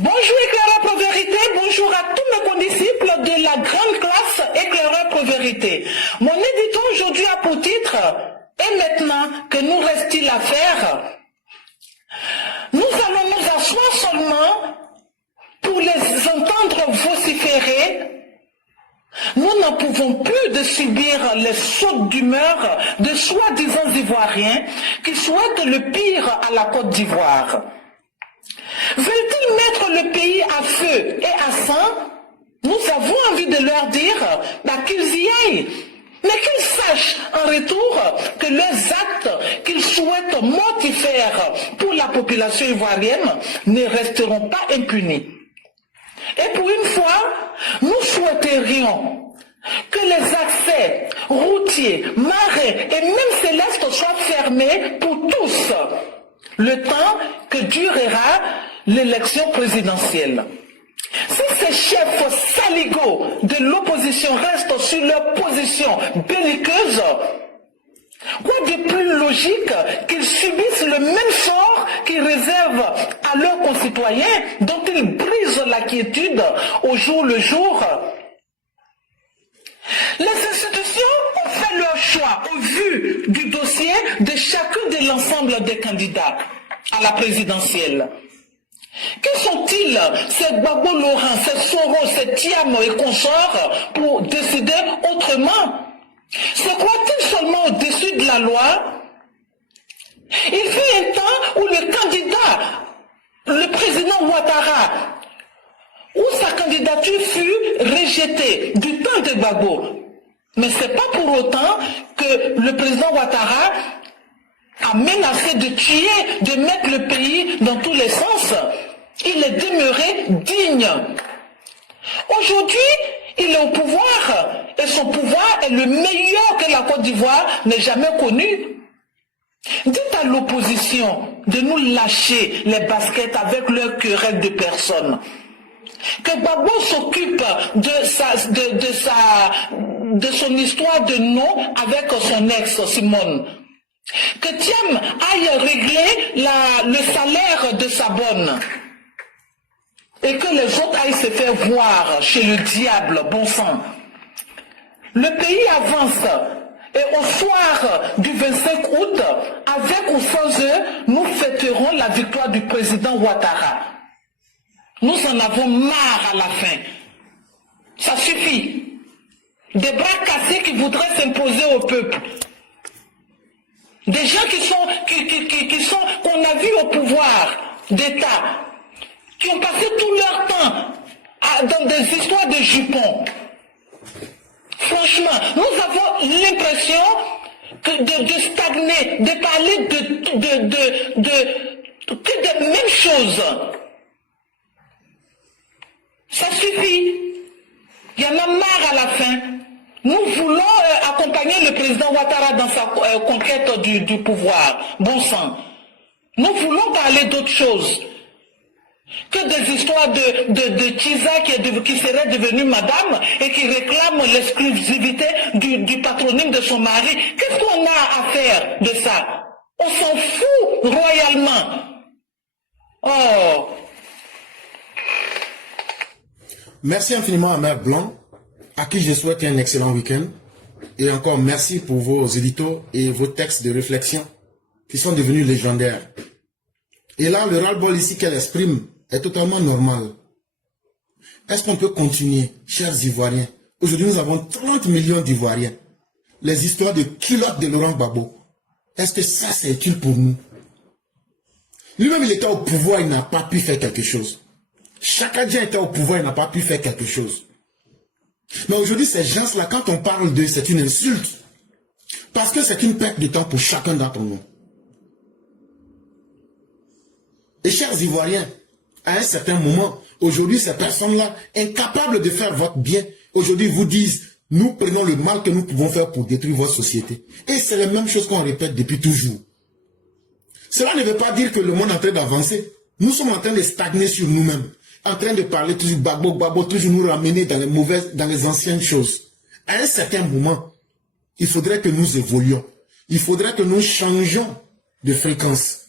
Bonjour éclaireur pour vérité, bonjour à tous mes condisciples de la grande classe éclaireur pour vérité. Mon édito aujourd'hui a pour titre « Et maintenant, que nous reste-t-il à faire ?» Nous allons nous asseoir seulement pour les entendre vociférer. Nous n'en pouvons plus de subir les sautes d'humeur de soi-disant Ivoiriens qui souhaitent le pire à la Côte d'Ivoire. Veulent-ils mettre le pays à feu et à sang? Nous avons envie de leur dire qu'ils y aillent, mais qu'ils sachent en retour que leurs actes qu'ils souhaitent mortifères pour la population ivoirienne ne resteront pas impunis. Et pour une fois, nous souhaiterions que les accès routiers, marins et même célestes soient fermés pour tous, le temps que durera l'élection présidentielle. Si ces chefs saligots de l'opposition restent sur leur position belliqueuse, quoi de plus logique qu'ils subissent le même sort qu'ils réservent à leurs concitoyens dont ils brisent la quiétude au jour le jour? Les institutions ont fait leur choix au vu du dossier de chacun de l'ensemble des candidats à la présidentielle. Qui sont-ils, ces Gbagbo Laurent, ces Soro, ces Thiam et consorts, pour décider autrement? Se croient-ils seulement au-dessus de la loi? Il fut un temps où le candidat, le président Ouattara, où sa candidature fut rejetée du temps de Gbagbo. Mais ce n'est pas pour autant que le président Ouattara a menacé de tuer, de mettre le pays dans tous les sens. Il est demeuré digne. Aujourd'hui, il est au pouvoir et son pouvoir est le meilleur que la Côte d'Ivoire n'ait jamais connu. Dites à l'opposition de nous lâcher les baskets avec leurs querelles de personnes. Que Gbagbo s'occupe de son histoire de nom avec son ex Simone. Que Thiam aille régler le salaire de sa bonne. Et que les autres aillent se faire voir chez le diable, bon sang. Le pays avance. Et au soir du 25 août, avec ou sans eux, nous fêterons la victoire du président Ouattara. Nous en avons marre à la fin. Ça suffit. Des bras cassés qui voudraient s'imposer au peuple. Des gens qu'on a vus au pouvoir d'État, qui ont passé tout leur temps dans des histoires de jupons. Franchement, nous avons l'impression de stagner, de parler que des mêmes choses. Ça suffit. Il y en a marre à la fin. Nous voulons accompagner le président Ouattara dans sa conquête du pouvoir. Bon sang. Nous voulons parler d'autre chose que des histoires de Tisa qui serait devenue madame et qui réclame l'exclusivité du patronyme de son mari. Qu'est-ce qu'on a à faire de ça? On s'en fout royalement. Oh. Merci infiniment à Mère Blanc, à qui je souhaite un excellent week-end. Et encore merci pour vos éditos et vos textes de réflexion qui sont devenus légendaires. Et là, le ras-le-bol ici qu'elle exprime est totalement normal. Est-ce qu'on peut continuer, chers Ivoiriens? Aujourd'hui, nous avons 30 millions d'Ivoiriens. Les histoires de culottes de Laurent Gbagbo. Est-ce que ça, c'est utile pour nous? Lui-même, il était au pouvoir, il n'a pas pu faire quelque chose. Chakadien était au pouvoir, il n'a pas pu faire quelque chose. Mais aujourd'hui, ces gens-là, quand on parle d'eux, c'est une insulte. Parce que c'est une perte de temps pour chacun d'entre nous. Et chers Ivoiriens, à un certain moment, aujourd'hui, ces personnes-là, incapables de faire votre bien, aujourd'hui vous disent, nous prenons le mal que nous pouvons faire pour détruire votre société. Et c'est la même chose qu'on répète depuis toujours. Cela ne veut pas dire que le monde est en train d'avancer. Nous sommes en train de stagner sur nous-mêmes. En train de parler toujours Gbagbo, toujours nous ramener dans les anciennes choses. À un certain moment, il faudrait que nous évoluions. Il faudrait que nous changions de fréquence.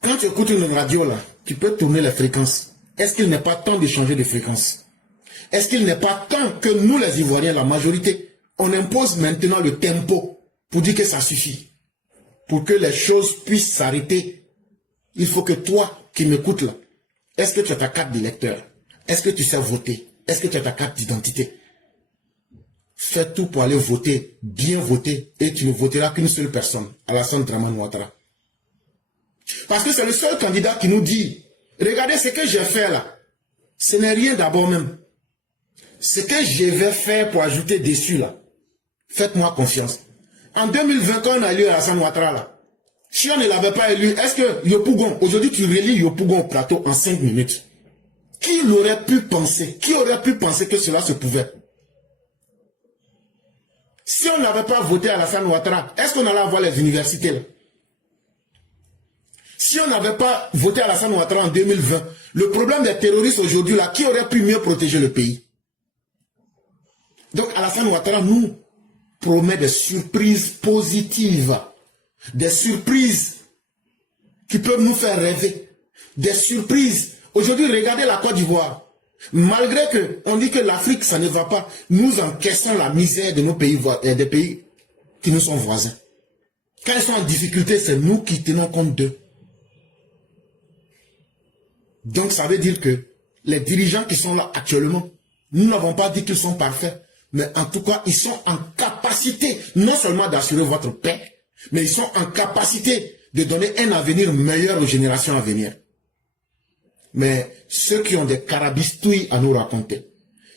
Quand tu écoutes une radio là, tu peux tourner les fréquences. Est-ce qu'il n'est pas temps de changer de fréquence? Est-ce qu'il n'est pas temps que nous, les Ivoiriens, la majorité, on impose maintenant le tempo pour dire que ça suffit? Pour que les choses puissent s'arrêter, il faut que toi, qui m'écoutes là, est-ce que tu as ta carte d'électeur? Est-ce que tu sais voter? Est-ce que tu as ta carte d'identité? Fais tout pour aller voter, bien voter, et tu ne voteras qu'une seule personne, Alassane Dramane Ouattara. Parce que c'est le seul candidat qui nous dit, regardez ce que j'ai fait là, ce n'est rien d'abord même. Ce que je vais faire pour ajouter dessus là, faites-moi confiance. En 2020, quand on a élu Alassane Ouattara là, si on ne l'avait pas élu, est-ce que Yopougon, aujourd'hui tu relis Yopougon au plateau en 5 minutes. Qui l'aurait pu penser? Qui aurait pu penser que cela se pouvait? Si on n'avait pas voté Alassane Ouattara, est-ce qu'on allait avoir les universités là? Si on n'avait pas voté Alassane Ouattara en 2020, le problème des terroristes aujourd'hui là, qui aurait pu mieux protéger le pays? Donc Alassane Ouattara nous promet des surprises positives, des surprises qui peuvent nous faire rêver, des surprises. Aujourd'hui, regardez la Côte d'Ivoire. Malgré que on dit que l'Afrique, ça ne va pas, nous encaissons la misère de nos pays, des pays qui nous sont voisins. Quand ils sont en difficulté, c'est nous qui tenons compte d'eux. Donc ça veut dire que les dirigeants qui sont là actuellement, nous n'avons pas dit qu'ils sont parfaits, mais en tout cas, ils sont en capacité non seulement d'assurer votre paix, mais ils sont en capacité de donner un avenir meilleur aux générations à venir. Mais ceux qui ont des carabistouilles à nous raconter,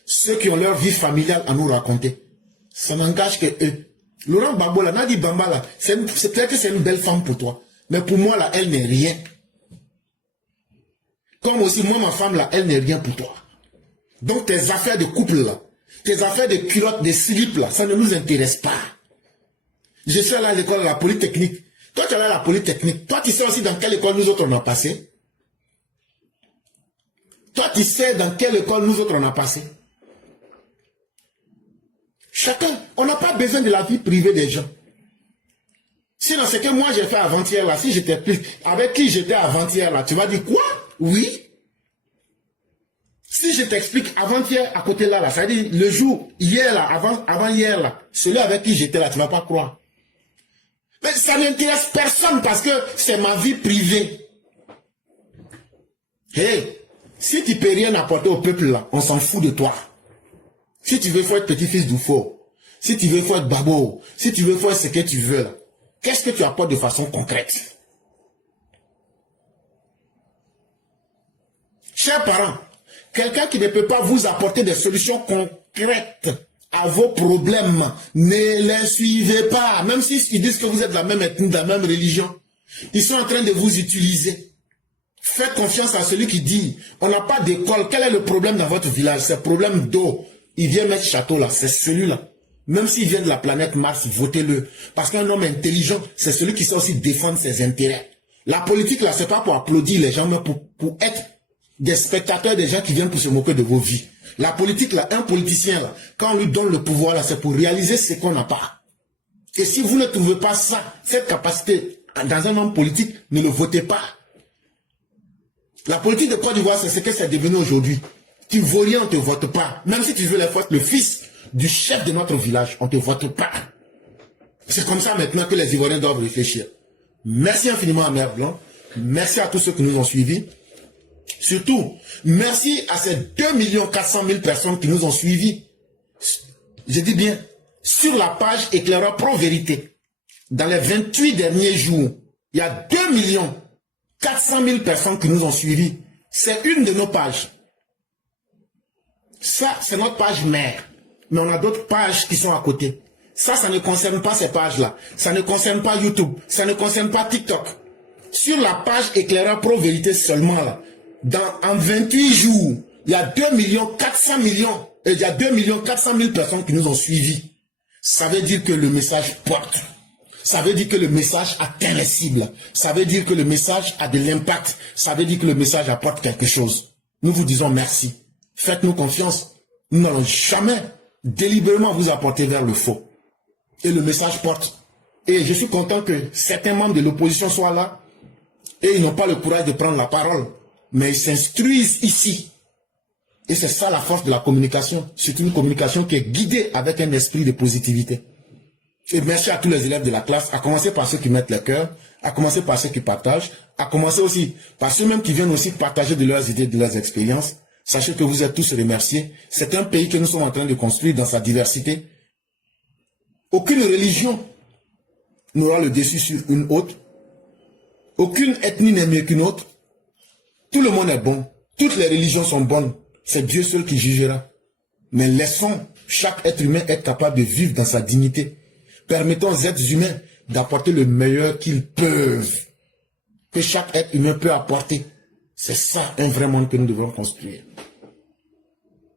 ceux qui ont leur vie familiale à nous raconter, ça n'engage que eux. Laurent Gbagbo, là, Nadi Bamba, là, c'est peut-être que c'est une belle femme pour toi, mais pour moi, là, elle n'est rien. Comme aussi, moi, ma femme, là, elle n'est rien pour toi. Donc, tes affaires de couple, là, tes affaires de culottes, de slips, là, ça ne nous intéresse pas. Je suis allé à l'école, à la Polytechnique. Toi, tu es allé à la Polytechnique. Toi, tu sais aussi dans quelle école nous autres on a passé? Toi, tu sais dans quelle école nous autres on a passé? Chacun, on n'a pas besoin de la vie privée des gens. Sinon, ce que moi j'ai fait avant-hier là, si j'étais plus, avec qui j'étais avant-hier là, tu vas dire quoi? Oui. Si je t'explique avant-hier à côté là, ça veut dire le jour, hier là, avant hier là, celui avec qui j'étais là, tu ne vas pas croire. Mais ça n'intéresse personne parce que c'est ma vie privée. Hey, si tu ne peux rien apporter au peuple là, on s'en fout de toi. Si tu veux, faut être petit-fils d'Oufo. Si tu veux, faut être babo. Si tu veux, faut être ce que tu veux là. Qu'est-ce que tu apportes de façon concrète? Chers parents, quelqu'un qui ne peut pas vous apporter des solutions concrètes à vos problèmes, ne les suivez pas. Même s'ils disent que vous êtes de la même ethnie, de la même religion, ils sont en train de vous utiliser. Faites confiance à celui qui dit, on n'a pas d'école, quel est le problème dans votre village? C'est le problème d'eau. Il vient mettre château là, c'est celui-là. Même s'il vient de la planète Mars, votez-le. Parce qu'un homme intelligent, c'est celui qui sait aussi défendre ses intérêts. La politique là, c'est pas pour applaudir les gens, mais pour être des spectateurs, des gens qui viennent pour se moquer de vos vies. La politique là, un politicien là, quand on lui donne le pouvoir là, c'est pour réaliser ce qu'on n'a pas. Et si vous ne trouvez pas ça, cette capacité dans un homme politique, ne le votez pas. La politique de Côte d'Ivoire, c'est ce que c'est devenu aujourd'hui. Tu ne vaux rien, on ne te vote pas. Même si tu veux le fils du chef de notre village, on ne te vote pas. C'est comme ça maintenant que les Ivoiriens doivent réfléchir. Merci infiniment à Mère Blanc. Merci à tous ceux qui nous ont suivis. Surtout, merci à ces 2 400 000 personnes qui nous ont suivis. Je dis bien, sur la page Éclaireur Pro Vérité. Dans les 28 derniers jours, il y a 2 400 000 personnes qui nous ont suivis. C'est une de nos pages. Ça, c'est notre page mère. Mais on a d'autres pages qui sont à côté. Ça ne concerne pas ces pages-là. Ça ne concerne pas YouTube. Ça ne concerne pas TikTok. Sur la page Éclaireur Pro Vérité seulement, là, en 28 jours, il y a 2 400 000 personnes qui nous ont suivis. Ça veut dire que le message porte. Ça veut dire que le message atteint les cibles. Ça veut dire que le message a de l'impact. Ça veut dire que le message apporte quelque chose. Nous vous disons merci. Faites-nous confiance. Nous n'allons jamais délibérément vous apporter vers le faux. Et le message porte. Et je suis content que certains membres de l'opposition soient là. Et ils n'ont pas le courage de prendre la parole. mais ils s'instruisent ici. Et c'est ça la force de la communication. C'est une communication qui est guidée avec un esprit de positivité. Et merci à tous les élèves de la classe, à commencer par ceux qui mettent le cœur, à commencer par ceux qui partagent, à commencer aussi par ceux-mêmes qui viennent aussi partager de leurs idées, de leurs expériences. Sachez que vous êtes tous remerciés. C'est un pays que nous sommes en train de construire dans sa diversité. Aucune religion n'aura le dessus sur une autre. Aucune ethnie n'est mieux qu'une autre. Tout le monde est bon. Toutes les religions sont bonnes. C'est Dieu seul qui jugera. Mais laissons chaque être humain être capable de vivre dans sa dignité. Permettons aux êtres humains d'apporter le meilleur qu'ils peuvent. Que chaque être humain peut apporter. C'est ça un vrai monde que nous devons construire.